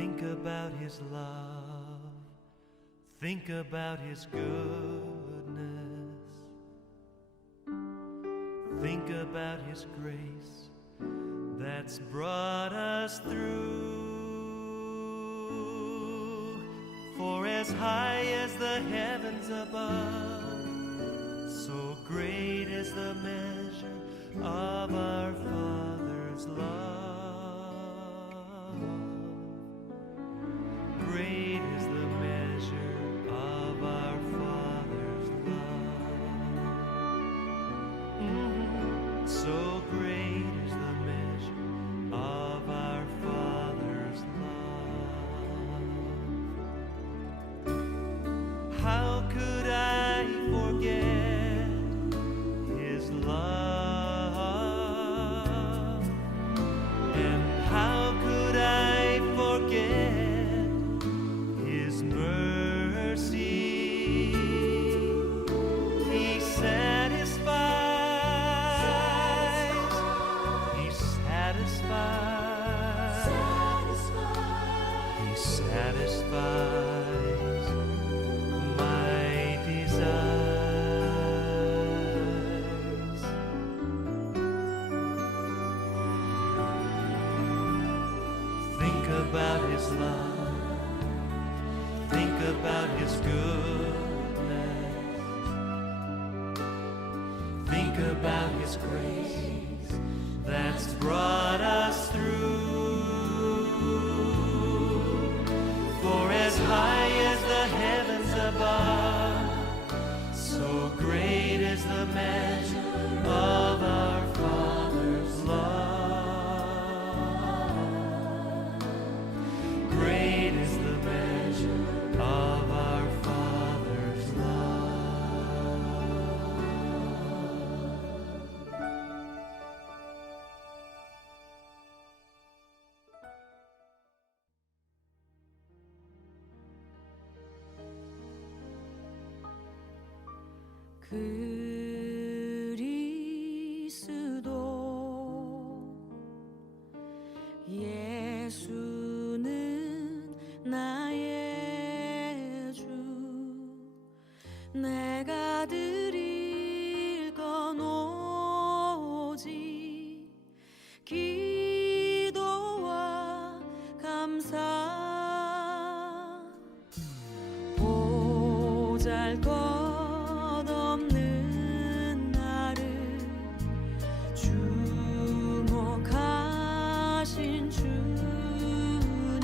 Think about His love, think about His goodness, think about His grace that's brought us through. For as high as the heavens above, so great is the measure of our Father's love. Great is the measure of our Father's love. So great is the measure of our Father's love. How could I forget His love? And how could I forget His mercy? He satisfies, He satisfies, He satisfies my desires. Think about His love, think about His goodness, think about His grace that's brought us through. For as high as the heavens above, so great is the measure of our Father's love. Great is the measure of our Father's love. 그리스도 예수는 나의 주, 내가 드릴 건 오직 기도와 감사. 보잘것없는 나를 주목하신 주님,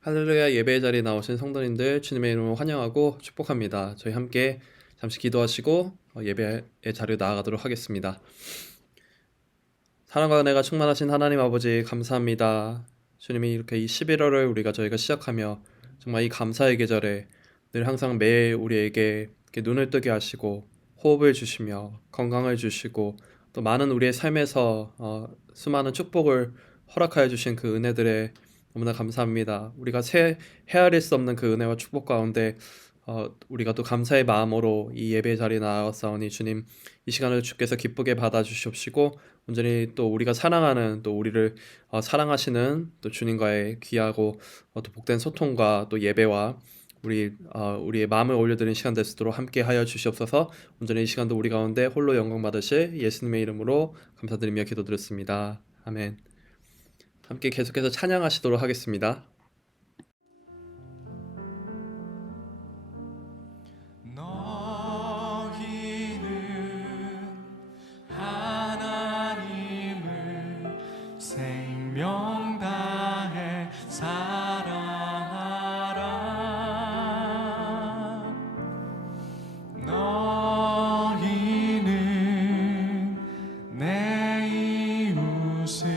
할렐루야. 예배의 자리에 나오신 성도님들 주님의 이름으로 환영하고 축복합니다. 저희 함께 잠시 기도하시고 예배의 자리에 나아가도록 하겠습니다. 사랑과 은혜가 충만하신 하나님 아버지 감사합니다. 주님이 이렇게 이 11월을 저희가 시작하며 정말 이 감사의 계절에 늘 항상 매일 우리에게 이렇게 눈을 뜨게 하시고 호흡을 주시며 건강을 주시고 또 많은 우리의 삶에서 수많은 축복을 허락하여 주신 그 은혜들에 너무나 감사합니다. 우리가 헤아릴 수 없는 그 은혜와 축복 가운데 우리가 또 감사의 마음으로 이 예배 자리에 나아가사오니 주님 이 시간을 주께서 기쁘게 받아주시옵시고 온전히 또 우리가 사랑하는 또 우리를 사랑하시는 또 주님과의 귀하고 또 복된 소통과 또 예배와 우리의 마음을 올려드리는 시간 될 수 있도록 함께 하여 주시옵소서. 온전히 이 시간도 우리 가운데 홀로 영광 받으실 예수님의 이름으로 감사드리며 기도드렸습니다. 아멘. 함께 계속해서 찬양하시도록 하겠습니다. 너희는 하나님을 생명 다해 사랑하라. 너희는 내 이웃을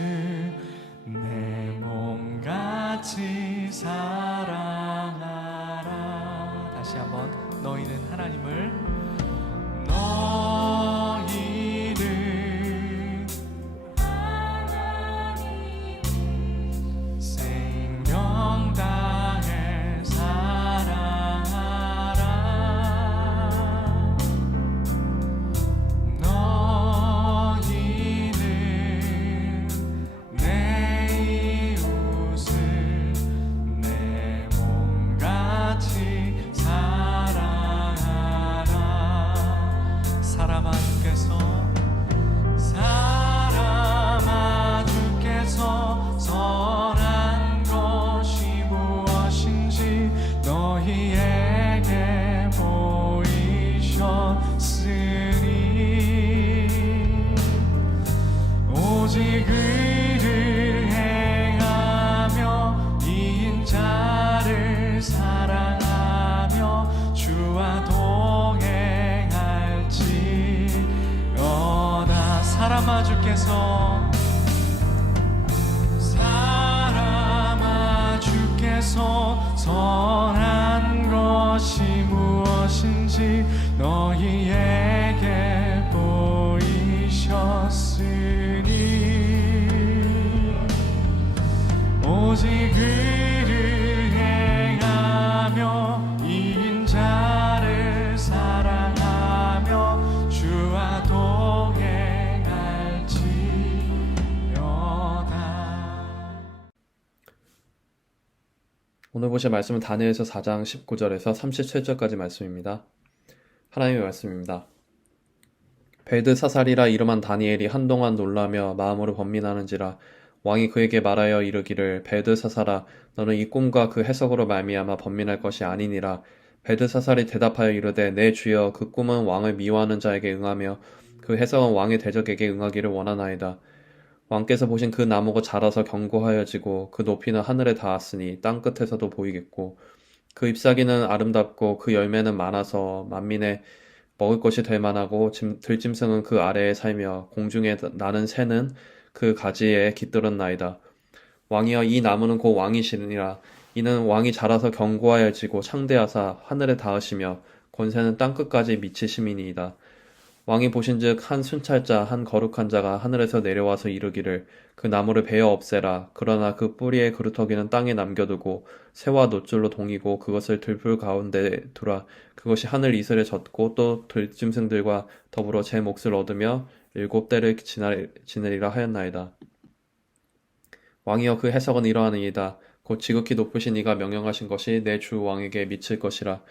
내 몸같이 사랑하라. 다시 한번 너희는 하나님을 생명 다해 사랑하라. 너희는 내 이웃을 내 몸같이 사랑하라. 사람아 주께서 선한 것이 무엇인지 너희에게 보이셨으니 오직 의를 행하며 이인자를 사랑하며 주와 동행할지어다. 사람아 주께서 선한 것이 무엇인지 너희에게 보이셨으니 오직 의를 행하며 이인자를 사랑하며 주와 동행할지어다. 오늘 보실 말씀은 다니엘서 4장 19절에서 37절까지 말씀입니다. 하나님의 말씀입니다. 벨드사살이라 이름한 다니엘이 한동안 놀라며 마음으로 번민하는지라 왕이 그에게 말하여 이르기를 벨드사살아 너는 이 꿈과 그 해석으로 말미암아 번민할 것이 아니니라. 벨드사살이 대답하여 이르되 내 주여 그 꿈은 왕을 미워하는 자에게 응하며 그 해석은 왕의 대적에게 응하기를 원하나이다. 왕께서 보신 그 나무가 자라서 견고하여지고 그 높이는 하늘에 닿았으니 땅 끝에서도 보이겠고 그 잎사귀는 아름답고 그 열매는 많아서 만민의 먹을 것이 될 만하고 들짐승은 그 아래에 살며 공중에 나는 새는 그 가지에 깃들었나이다. 왕이여 이 나무는 곧 왕이시니라. 이는 왕이 자라서 견고하여지고 창대하사 하늘에 닿으시며 권세는 땅 끝까지 미치심이니이다. 왕이 보신즉 한 순찰자 한 거룩한 자가 하늘에서 내려와서 이르기를 그 나무를 베어 없애라. 그러나 그 뿌리의 그루터기는 땅에 남겨두고 새와 노줄로 동이고 그것을 들풀 가운데 두라. 그것이 하늘 이슬에 젖고 또 들짐승들과 더불어 제 몫을 얻으며 7대를 지내리라 하였나이다. 왕이여 그 해석은 이러하니이다. 곧 지극히 높으신 이가 명령하신 것이 내 주 왕에게 미칠 것이라.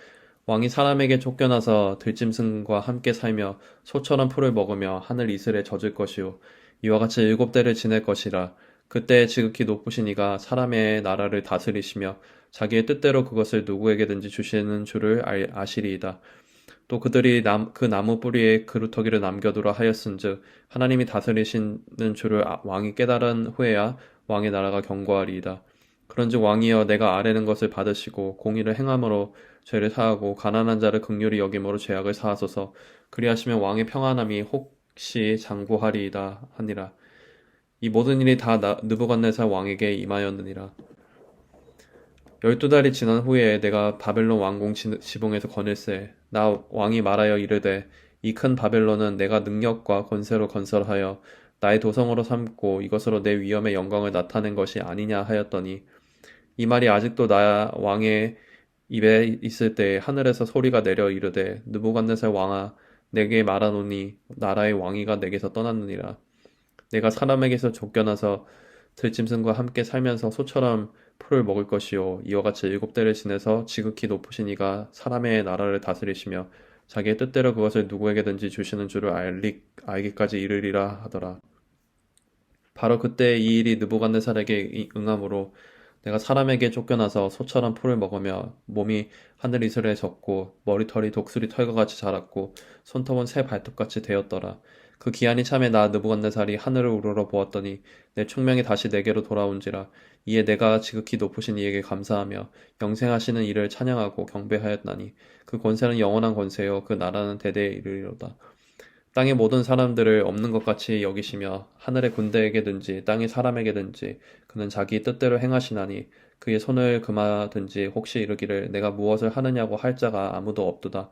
왕이 사람에게 쫓겨나서 들짐승과 함께 살며 소처럼 풀을 먹으며 하늘 이슬에 젖을 것이요 이와 같이 7대를 지낼 것이라. 그때 지극히 높으신 이가 사람의 나라를 다스리시며 자기의 뜻대로 그것을 누구에게든지 주시는 줄을 아시리이다. 또 그들이 그 나무 뿌리에 그루터기를 남겨두라 하였은즉 하나님이 다스리시는 줄을 왕이 깨달은 후에야 왕의 나라가 견고하리이다. 그런즉 왕이여 내가 아뢰는 것을 받으시고 공의를 행함으로 죄를 사하고 가난한 자를 긍휼히 여김으로 죄악을 사하소서. 그리하시면 왕의 평안함이 혹시 장구하리이다 하니라. 이 모든 일이 다 느부갓네살 왕에게 임하였느니라. 12달이 지난 후에 내가 바벨론 왕궁 지붕에서 거닐세 나 왕이 말하여 이르되 이 큰 바벨론은 내가 능력과 권세로 건설하여 나의 도성으로 삼고 이것으로 내 위엄의 영광을 나타낸 것이 아니냐 하였더니 이 말이 아직도 나 왕의 입에 있을 때 하늘에서 소리가 내려 이르되 느부갓네살 왕아 내게 말하노니 나라의 왕위가 내게서 떠났느니라. 내가 사람에게서 쫓겨나서 들짐승과 함께 살면서 소처럼 풀을 먹을 것이요 이와 같이 7대를 지내서 지극히 높으신 이가 사람의 나라를 다스리시며 자기의 뜻대로 그것을 누구에게든지 주시는 줄을 알기까지 이르리라 하더라. 바로 그때 이 일이 느부갓네살에게 응함으로 내가 사람에게 쫓겨나서 소처럼 풀을 먹으며 몸이 하늘 이슬에 젖고 머리털이 독수리 털과 같이 자랐고 손톱은 새 발톱같이 되었더라. 그 기한이 참에 나 느부갓네살이 하늘을 우러러 보았더니 내 총명이 다시 내게로 돌아온지라. 이에 내가 지극히 높으신 이에게 감사하며 영생하시는 이를 찬양하고 경배하였나니 그 권세는 영원한 권세요 그 나라는 대대에 이르리로다. 땅의 모든 사람들을 없는 것 같이 여기시며 하늘의 군대에게든지 땅의 사람에게든지 그는 자기 뜻대로 행하시나니 그의 손을 금하든지 혹시 이르기를 내가 무엇을 하느냐고 할 자가 아무도 없도다.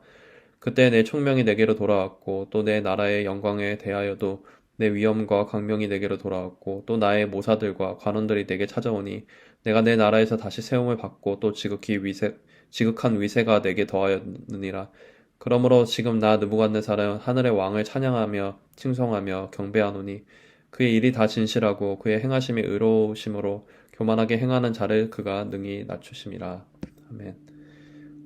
그때 내 총명이 내게로 돌아왔고 또 내 나라의 영광에 대하여도 내 위엄과 강명이 내게로 돌아왔고 또 나의 모사들과 관원들이 내게 찾아오니 내가 내 나라에서 다시 세움을 받고 또 지극한 위세가 내게 더하였느니라. 그러므로 지금 나 느부갓네살은 하늘의 왕을 찬양하며 칭송하며 경배하노니 그의 일이 다 진실하고 그의 행하심이 의로우심으로 교만하게 행하는 자를 그가 능히 낮추심이라. 아멘.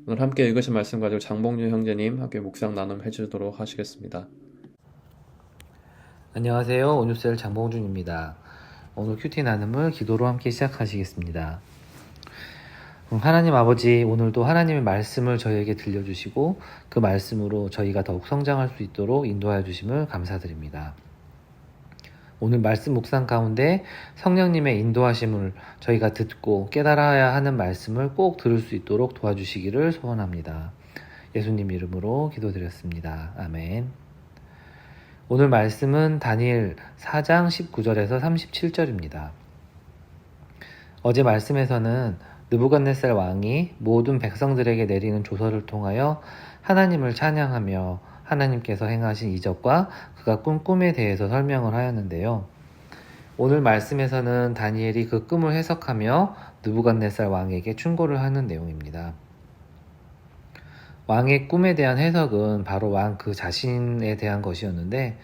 오늘 함께 읽으신 말씀 가지고 장봉준 형제님 함께 묵상 나눔 해주도록 하시겠습니다. 안녕하세요. 온유셀 장봉준입니다. 오늘 큐티 나눔을 기도로 함께 시작하시겠습니다. 하나님 아버지, 오늘도 하나님의 말씀을 저희에게 들려주시고 그 말씀으로 저희가 더욱 성장할 수 있도록 인도하여 주심을 감사드립니다. 오늘 말씀 묵상 가운데 성령님의 인도하심을 저희가 듣고 깨달아야 하는 말씀을 꼭 들을 수 있도록 도와주시기를 소원합니다. 예수님 이름으로 기도드렸습니다. 아멘. 오늘 말씀은 다니엘 4장 19절에서 37절입니다. 어제 말씀에서는 느부갓네살 왕이 모든 백성들에게 내리는 조서를 통하여 하나님을 찬양하며 하나님께서 행하신 이적과 그가 꾼 꿈에 대해서 설명을 하였는데요. 오늘 말씀에서는 다니엘이 그 꿈을 해석하며 느부갓네살 왕에게 충고를 하는 내용입니다. 왕의 꿈에 대한 해석은 바로 왕 그 자신에 대한 것이었는데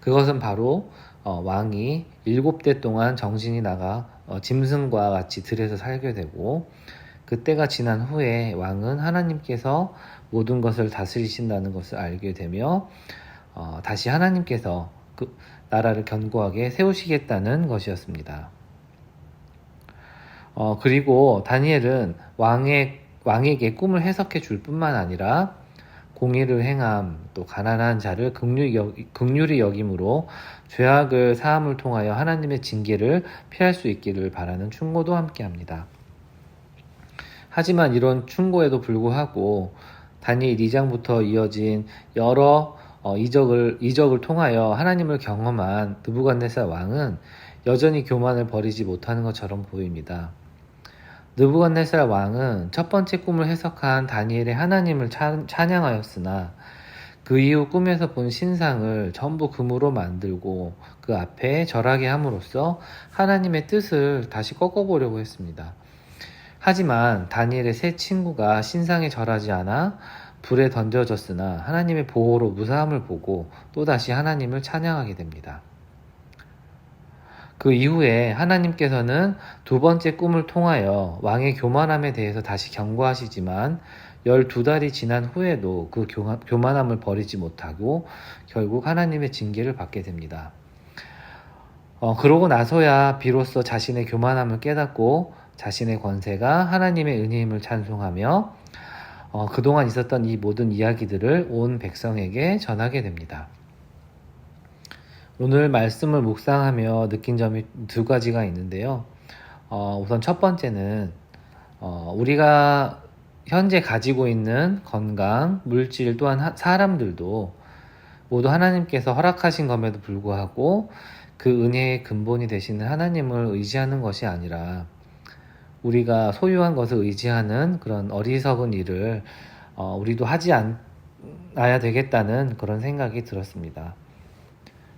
그것은 바로 왕이 7대 동안 정신이 나가 짐승과 같이 들에서 살게 되고 그때가 지난 후에 왕은 하나님께서 모든 것을 다스리신다는 것을 알게 되며 다시 하나님께서 그 나라를 견고하게 세우시겠다는 것이었습니다. 그리고 다니엘은 왕에게 꿈을 해석해 줄 뿐만 아니라 공의를 행함, 또 가난한 자를 긍휼히 여김으로 죄악을 사함을 통하여 하나님의 징계를 피할 수 있기를 바라는 충고도 함께합니다. 하지만 이런 충고에도 불구하고 다니엘 2장부터 이어진 여러 이적을 통하여 하나님을 경험한 느부갓네살 왕은 여전히 교만을 버리지 못하는 것처럼 보입니다. 느부갓네살 왕은 첫 번째 꿈을 해석한 다니엘의 하나님을 찬양하였으나 그 이후 꿈에서 본 신상을 전부 금으로 만들고 그 앞에 절하게 함으로써 하나님의 뜻을 다시 꺾어보려고 했습니다. 하지만 다니엘의 세 친구가 신상에 절하지 않아 불에 던져졌으나 하나님의 보호로 무사함을 보고 또다시 하나님을 찬양하게 됩니다. 그 이후에 하나님께서는 두 번째 꿈을 통하여 왕의 교만함에 대해서 다시 경고하시지만 12달이 지난 후에도 그 교만함을 버리지 못하고 결국 하나님의 징계를 받게 됩니다. 그러고 나서야 비로소 자신의 교만함을 깨닫고 자신의 권세가 하나님의 은혜임을 찬송하며 그동안 있었던 이 모든 이야기들을 온 백성에게 전하게 됩니다. 오늘 말씀을 묵상하며 느낀 점이 두 가지가 있는데요. 우선 첫 번째는 우리가 현재 가지고 있는 건강, 물질 또한 사람들도 모두 하나님께서 허락하신 것에도 불구하고 그 은혜의 근본이 되시는 하나님을 의지하는 것이 아니라 우리가 소유한 것을 의지하는 그런 어리석은 일을 우리도 하지 않아야 되겠다는 그런 생각이 들었습니다.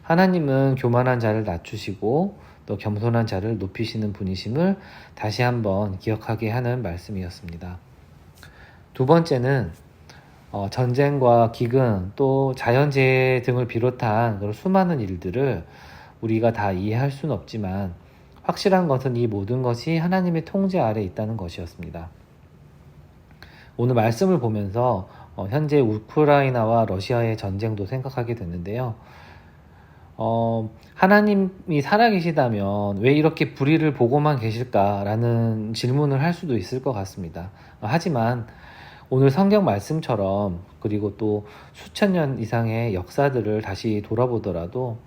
하나님은 교만한 자를 낮추시고 또 겸손한 자를 높이시는 분이심을 다시 한번 기억하게 하는 말씀이었습니다. 두 번째는 전쟁과 기근 또 자연재해 등을 비롯한 그런 수많은 일들을 우리가 다 이해할 수는 없지만 확실한 것은 이 모든 것이 하나님의 통제 아래 있다는 것이었습니다. 오늘 말씀을 보면서 현재 우크라이나와 러시아의 전쟁도 생각하게 됐는데요. 하나님이 살아계시다면 왜 이렇게 불의를 보고만 계실까라는 질문을 할 수도 있을 것 같습니다. 하지만 오늘 성경 말씀처럼 그리고 또 수천 년 이상의 역사들을 다시 돌아보더라도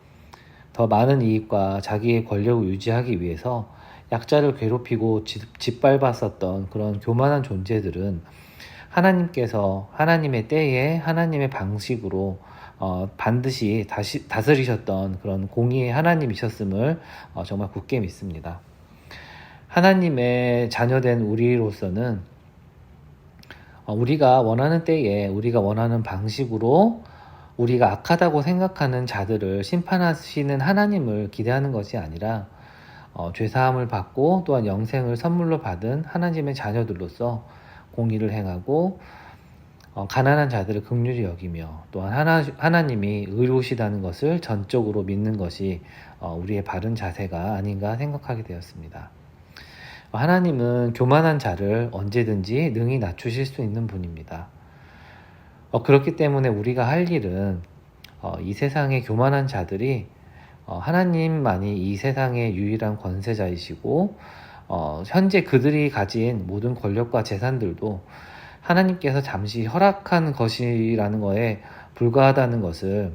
더 많은 이익과 자기의 권력을 유지하기 위해서 약자를 괴롭히고 짓밟았었던 그런 교만한 존재들은 하나님께서 하나님의 때에 하나님의 방식으로 반드시 다시 다스리셨던 그런 공의의 하나님이셨음을 정말 굳게 믿습니다. 하나님의 자녀된 우리로서는 우리가 원하는 때에 우리가 원하는 방식으로 우리가 악하다고 생각하는 자들을 심판하시는 하나님을 기대하는 것이 아니라 죄사함을 받고 또한 영생을 선물로 받은 하나님의 자녀들로서 공의를 행하고 가난한 자들을 긍휼히 여기며 또한 하나님이 의로우시다는 것을 전적으로 믿는 것이 우리의 바른 자세가 아닌가 생각하게 되었습니다. 하나님은 교만한 자를 언제든지 능히 낮추실 수 있는 분입니다. 그렇기 때문에 우리가 할 일은 이 세상의 교만한 자들이 하나님만이 이 세상의 유일한 권세자이시고 현재 그들이 가진 모든 권력과 재산들도 하나님께서 잠시 허락한 것이라는 거에 불과하다는 것을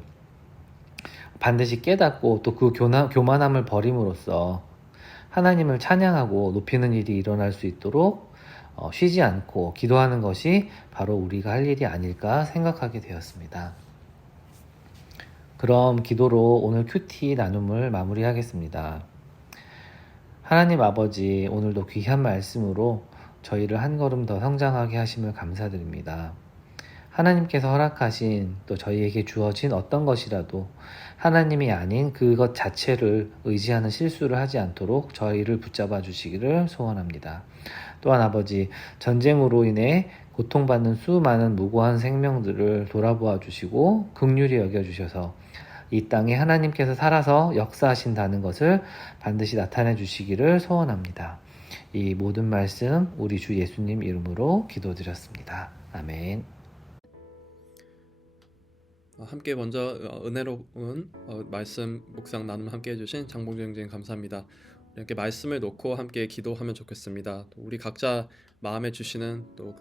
반드시 깨닫고 또 그 교만함을 버림으로써 하나님을 찬양하고 높이는 일이 일어날 수 있도록 쉬지 않고 기도하는 것이 바로 우리가 할 일이 아닐까 생각하게 되었습니다. 그럼 기도로 오늘 큐티 나눔을 마무리하겠습니다. 하나님 아버지, 오늘도 귀한 말씀으로 저희를 한 걸음 더 성장하게 하심을 감사드립니다. 하나님께서 허락하신 또 저희에게 주어진 어떤 것이라도 하나님이 아닌 그것 자체를 의지하는 실수를 하지 않도록 저희를 붙잡아 주시기를 소원합니다. 또한 아버지, 전쟁으로 인해 고통받는 수많은 무고한 생명들을 돌아보아 주시고 긍휼히 여겨주셔서 이 땅에 하나님께서 살아서 역사하신다는 것을 반드시 나타내 주시기를 소원합니다. 이 모든 말씀 우리 주 예수님 이름으로 기도드렸습니다. 아멘. 함께 먼저 은혜로운 말씀 묵상 나눔 함께 해주신 장봉주 형제님 감사합니다. 이렇게 말씀을 놓고 함께 기도하면 좋겠습니다. 또 우리 각자 마음에 주시는 또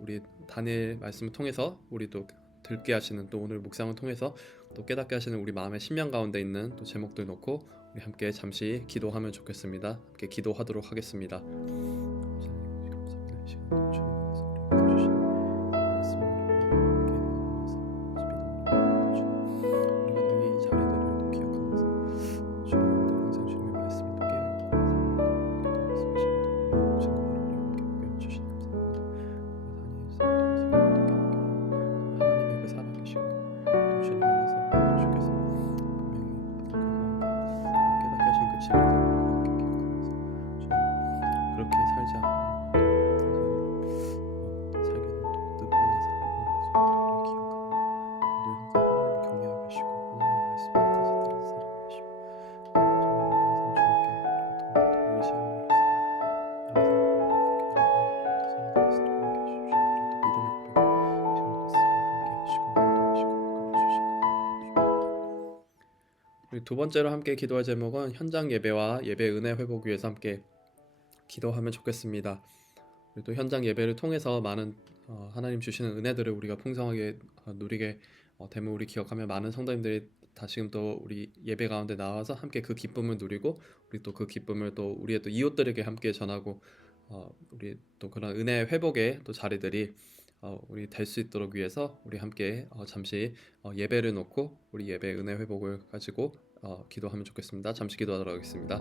우리 다니엘 말씀을 통해서 우리 또 듣게 하시는 또 오늘 묵상을 통해서 또 깨닫게 하시는 우리 마음의 심령 가운데 있는 또 제목들 놓고 우리 함께 잠시 기도하면 좋겠습니다. 함께 기도하도록 하겠습니다. 두 번째로 함께 기도할 제목은 현장 예배와 예배 은혜 회복 위해서 함께 기도하면 좋겠습니다. 또 현장 예배를 통해서 많은 하나님 주시는 은혜들을 우리가 풍성하게 누리게 됨을 우리 기억하며 많은 성도님들이 다시금 또 우리 예배 가운데 나와서 함께 그 기쁨을 누리고 우리 또 그 기쁨을 또 우리의 또 이웃들에게 함께 전하고 우리 또 그런 은혜의 회복의 또 자리들이 우리 될 수 있도록 위해서 우리 함께 잠시 예배를 놓고 우리 예배 은혜 회복을 가지고 기도하면 좋겠습니다. 잠시 기도하도록 하겠습니다.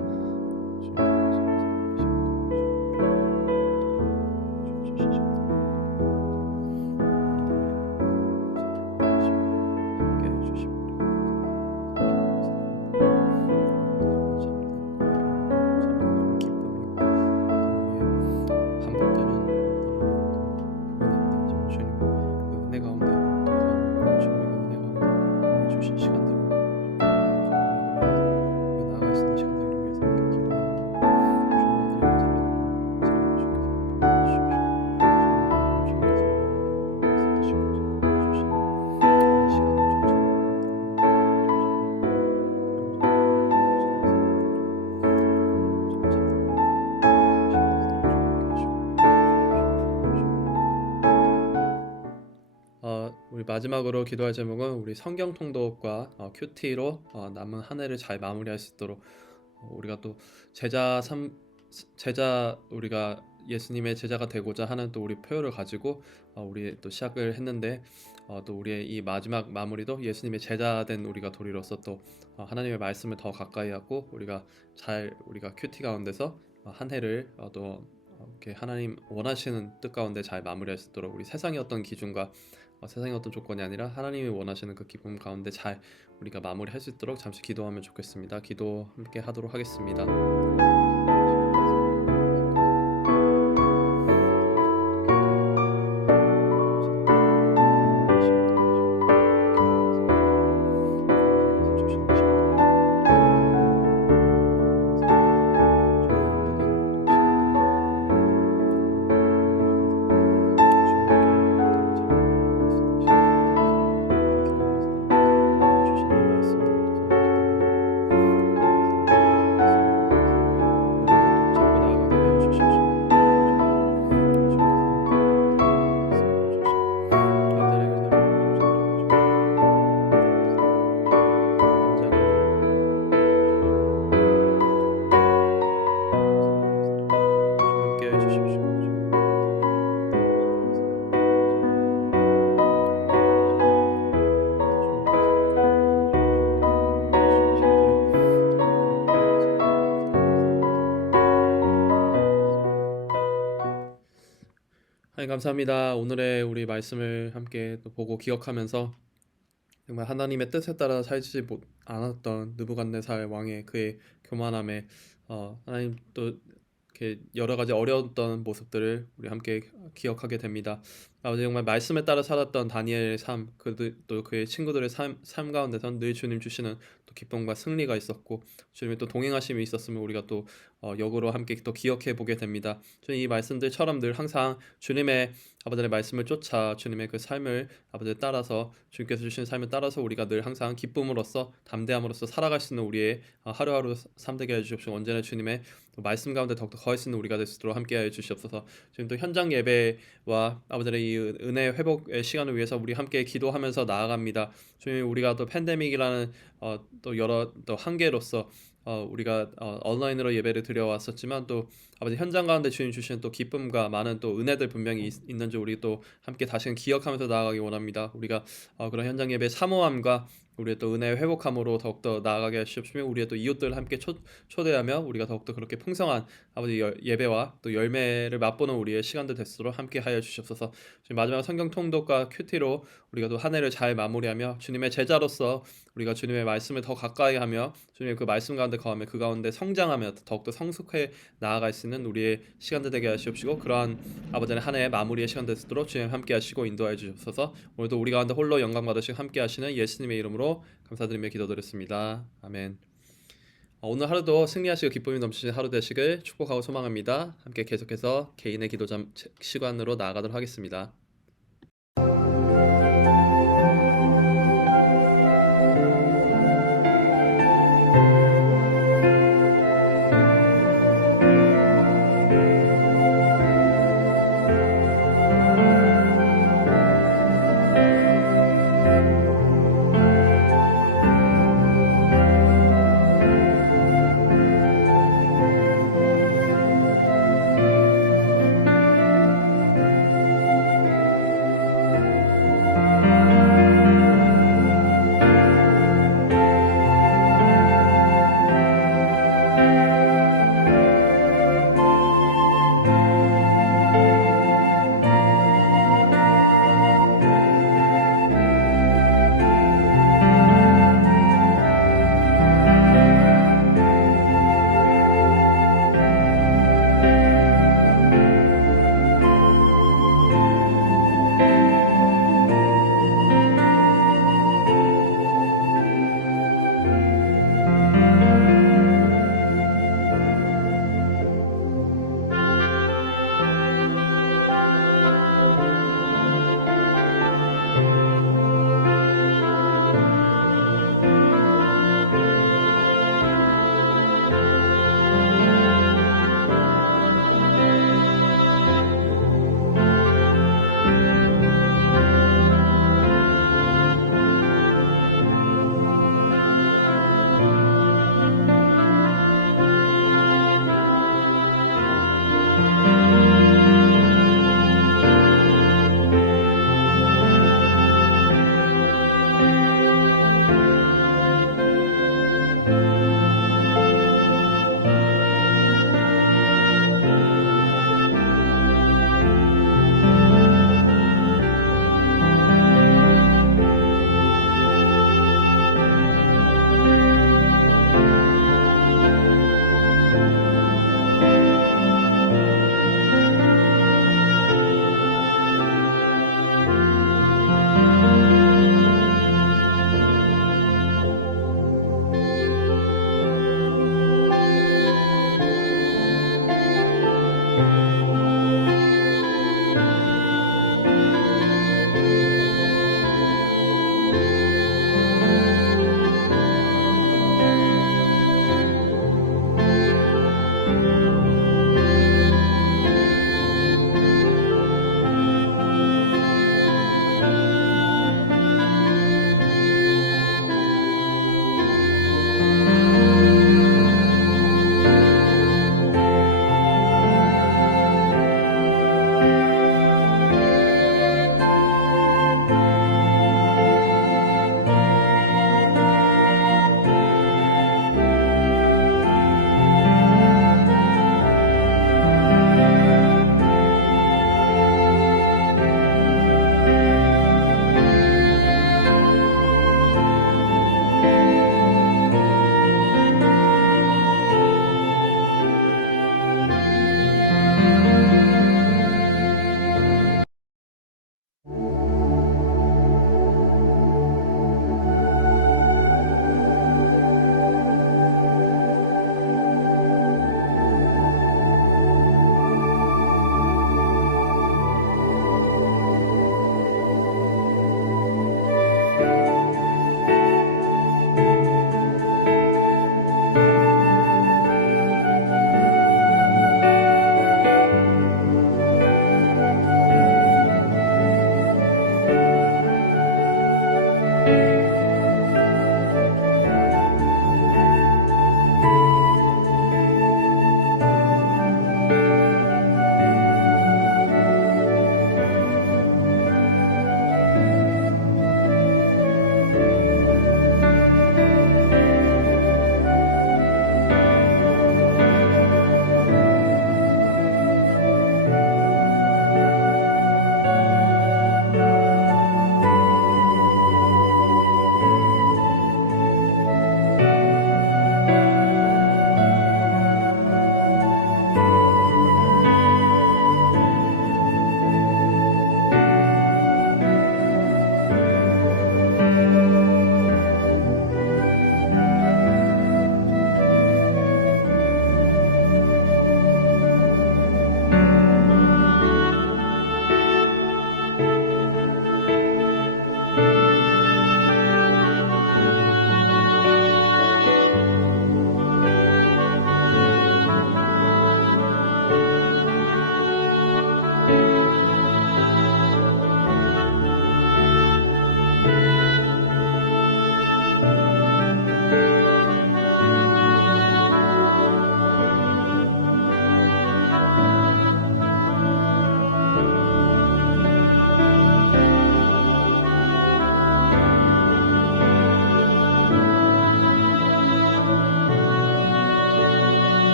우리 마지막으로 기도할 제목은 우리 성경 통독과 큐티로 남은 한 해를 잘 마무리할 수 있도록 우리가 또 우리가 예수님의 제자가 되고자 하는 또 우리 표를 가지고 우리 또 시작을 했는데 또 우리의 이 마지막 마무리도 예수님의 제자된 우리가 도리로서 또 하나님의 말씀을 더 가까이 하고 우리가 큐티 가운데서 한 해를 또 이렇게 하나님 원하시는 뜻 가운데 잘 마무리할 수 있도록 우리 세상의 어떤 기준과 세상의 어떤 조건이 아니라 하나님이 원하시는 그 기쁨 가운데 잘 우리가 마무리할 수 있도록 잠시 기도하면 좋겠습니다. 기도 함께 하도록 하겠습니다. 하나님 감사합니다. 오늘의 우리 말씀을 함께 또 보고 기억하면서 정말 하나님의 뜻에 따라 살지 않았던 느부갓네살 왕의 그의 교만함에 하나님 또 이렇게 여러 가지 어려웠던 모습들을 우리 함께 기억하게 됩니다. 아버지 정말 말씀에 따라 살았던 다니엘의 삶, 또 그의 친구들의 삶 가운데선 늘 주님 주시는 또 기쁨과 승리가 있었고 주님의 또 동행하심이 있었으면 우리가 또 역으로 함께 또 기억해 보게 됩니다. 주님 이 말씀들처럼 늘 항상 주님의 아버지의 말씀을 쫓아 주님의 그 삶을 아버지 따라서 주님께서 주신 삶을 따라서 우리가 늘 항상 기쁨으로써 담대함으로써 살아갈 수 있는 우리의 하루하루 삶 되게 해주십시오. 언제나 주님의 말씀 가운데 더욱더 거할 수 있는 우리가 될 수 있도록 함께하여 주시옵소서. 지금 또 현장 예배와 아버지의 이 은혜 회복의 시간을 위해서 우리 함께 기도하면서 나아갑니다. 주님 우리가 또 팬데믹이라는 또 여러 또 한계로서 우리가 온라인으로 예배를 드려왔었지만 또 아버지 현장 가운데 주님 주시는 또 기쁨과 많은 또 은혜들 분명히 있는 줄 우리 또 함께 다시금 기억하면서 나아가기 원합니다. 우리가 그런 현장 예배의 사모함과 우리의 또 은혜의 회복함으로 더욱더 나아가게 하시옵시며 우리의 또 이웃들을 함께 초대하며 우리가 더욱더 그렇게 풍성한 아버지 예배와 또 열매를 맛보는 우리의 시간들 됐도록 함께 하여 주시옵소서. 지금 마지막 성경 통독과 큐티로 우리가 또 한 해를 잘 마무리하며 주님의 제자로서 우리가 주님의 말씀을 더 가까이 하며 주님의 그 말씀 가운데 거하며 그 가운데 성장하며 더욱더 성숙해 나아갈 수 있는 우리의 시간들 되게 하시옵시고 그러한 아버지의 한 해의 마무리의 시간 됐도록 주님 함께 하시고 인도하여 주옵소서. 오늘도 우리 가운데 홀로 영광 받으시고 함께 하시는 예수님의 이름으로 감사드리며 기도드렸습니다. 아멘. 오늘 하루도 승리하시고 기쁨이 넘치는 하루 되시길 축복하고 소망합니다. 함께 계속해서 개인의 기도 시간으로 나아가도록 하겠습니다.